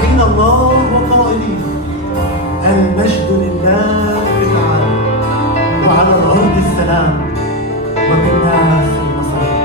مسبحين الله وقائلين المجد لله في العالم وعلى الأرض السلام وبالناس المصالح.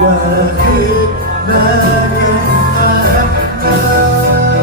واخر ما كان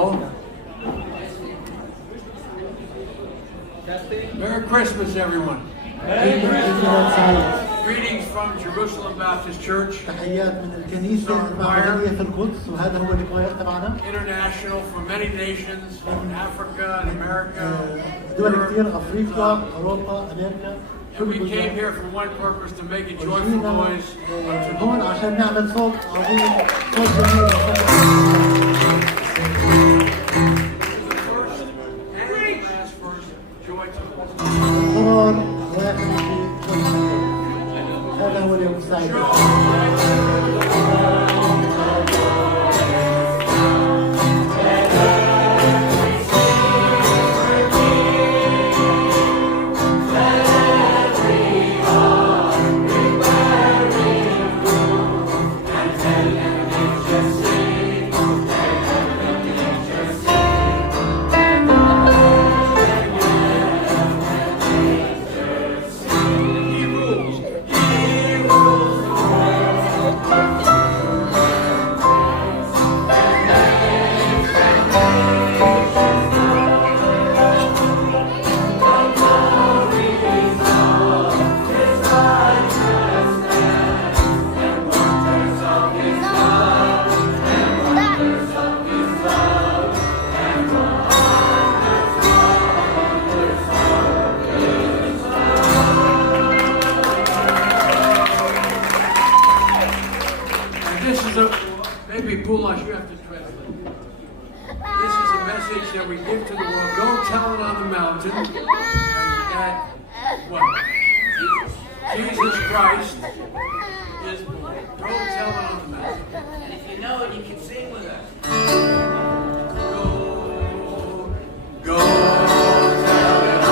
Hello? Merry Christmas, everyone. Greetings from Jerusalem Baptist Church. تحيات من الكنيسة المعمدانية في القدس، وهذا هو اللقاء تبعنا. International from many nations, from Africa and America. دول كثير، أفريقيا، أوروبا، أمريكا. And we came here for one purpose, to make a joyful noise unto the هون Lord. عشان نعمل صوت عظيم، صوت جميل. First and last verse, joy to the Lord. قرار واحد في هذا هو اليوم السعيد. Maybe Bulash, you have to translate. This is a message that we give to the world. Go tell it on the mountain that what? Jesus Christ is born. Go tell it on the mountain. And if you know it, you can sing with us. Go tell it on the mountain.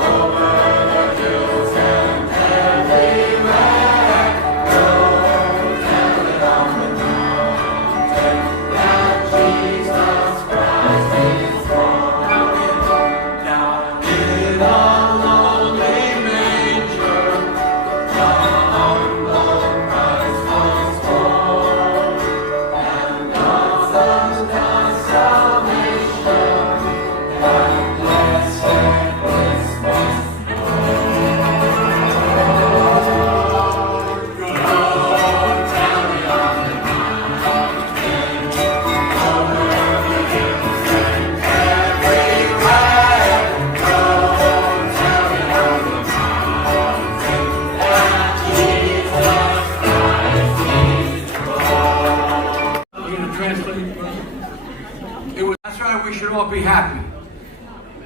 Over the hills and everywhere. Go tell it on the mountain that Jesus Christ is born. While shepherds stand there watching, silent from the we should all be happy.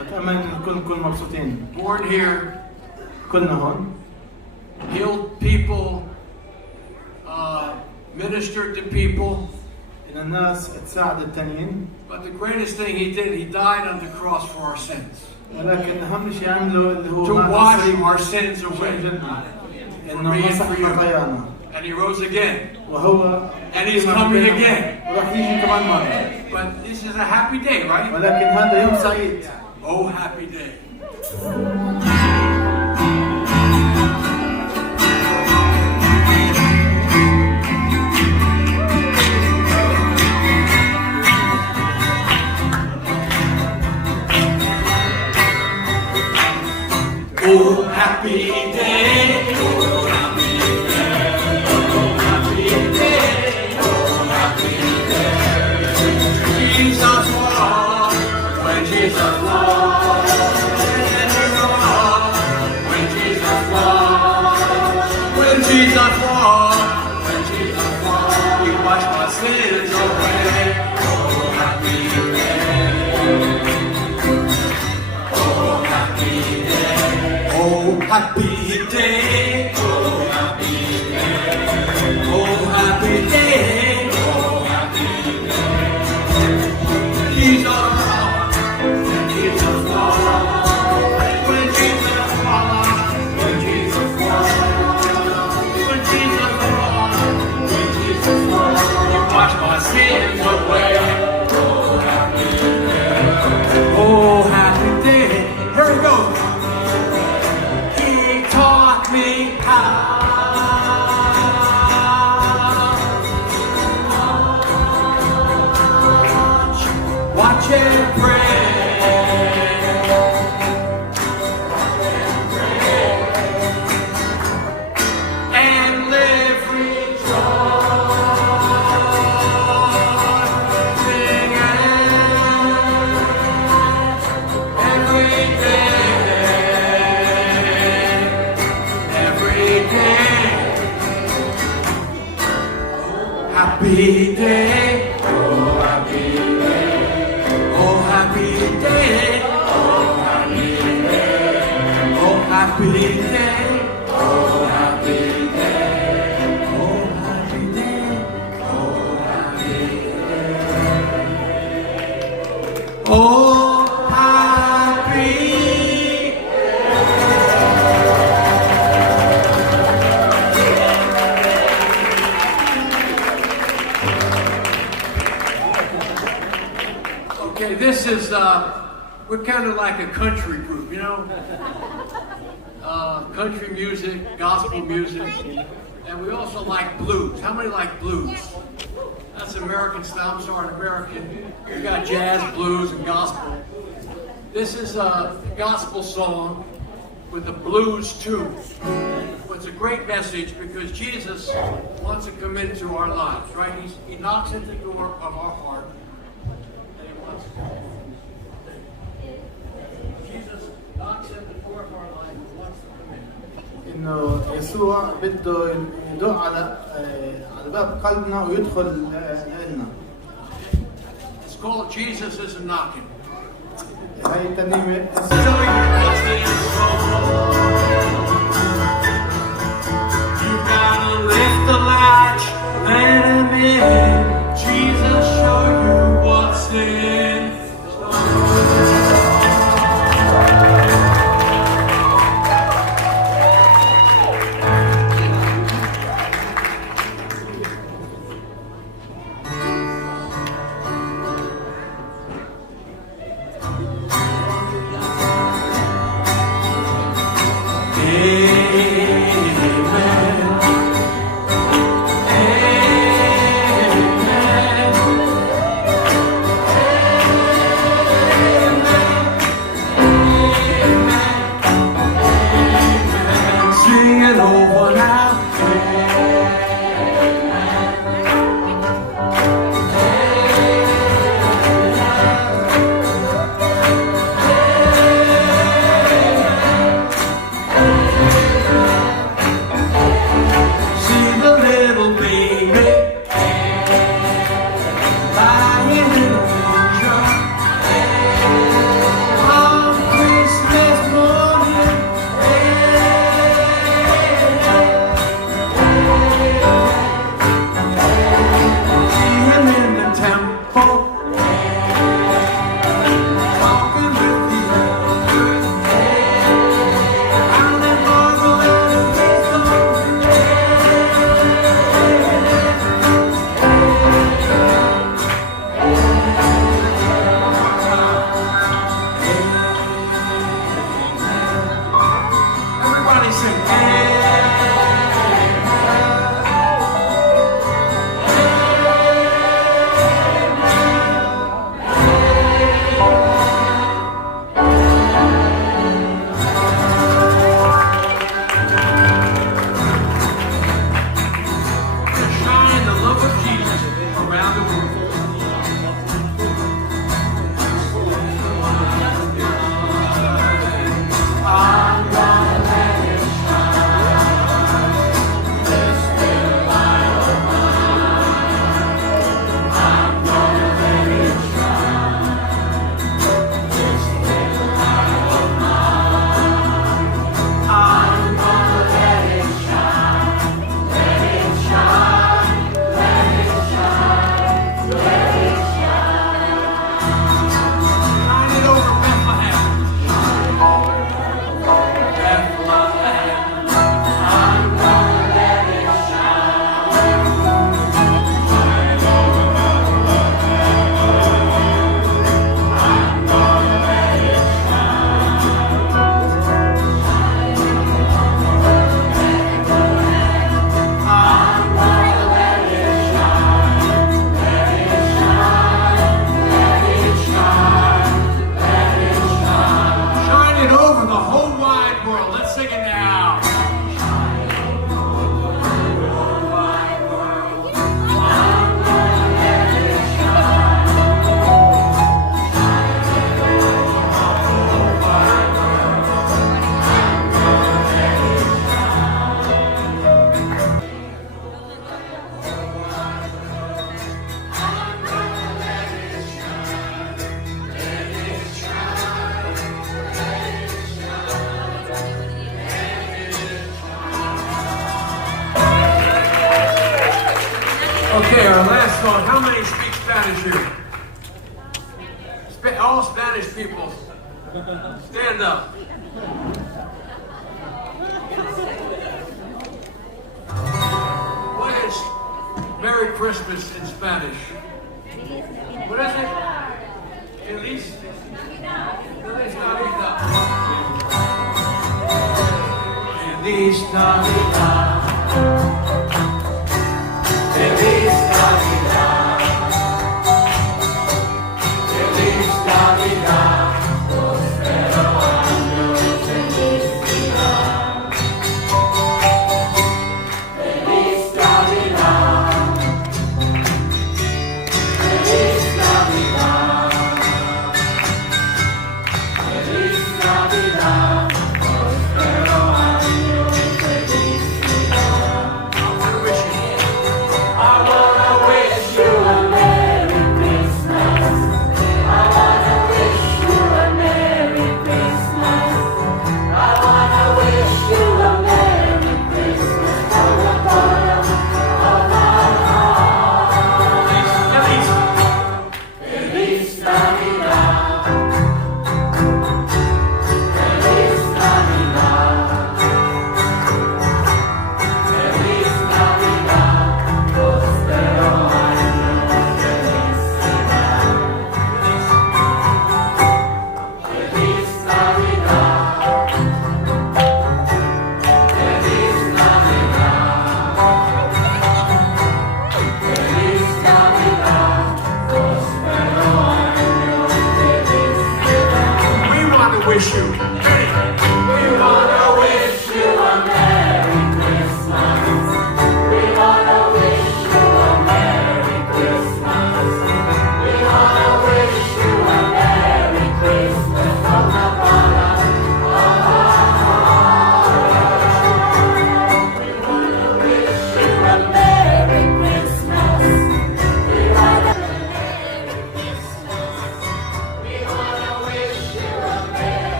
بتأمل نكون مبسوطين. Born here, كلنا هون. healed people, ministered to people. إن الناس تساعد التانيين. But the greatest thing he did, he died on the cross for our sins. ولكن أهم شيء عمله اللي هو To wash our sins away. إنه مسح خطايانا. And he rose again. وهو And he's coming again. وراح يجي كمان مرة. But this is a happy day, right? ولكن هذا يوم سعيد. Oh, happy day. happy day. Oh, happy day. Oh, happy day. Oh, happy day. He's around. He's around. When Jesus walks. When Jesus walks. When Jesus walks. When Jesus walks. He washed my sins away. Oh, happy day. Oh, happy day. Here we go. He taught me how. Watch and pray. And live rejoicing every day. Happy day. Oh, happy day. Oh, happy day. Oh, happy day. Oh, happy day. Oh, happy day. Oh, happy day. Oh, happy day. Oh, happy. Okay, this is, we're kind of like a country group, you know? Country music, gospel music, and we also like blues. How many like blues? That's American style. I'm sorry, American. We got jazz, blues, and gospel. This is a gospel song with a blues tune. But it's a great message because Jesus wants to come into our lives, right? He knocks at the door of our heart. Jesus knocks at the door of our life and wants to come in. انه يسوع بده يدق على باب قلبنا ويدخل لنا. It's called Jesus Isn't Knocking. هاي الترنيمة You gotta lift the latch, let him in. Jesus show you what's in. Okay, our last song. How many speak Spanish here? All Spanish people, stand up. What is Merry Christmas in Spanish? What is it? Feliz Navidad. Feliz Navidad. Feliz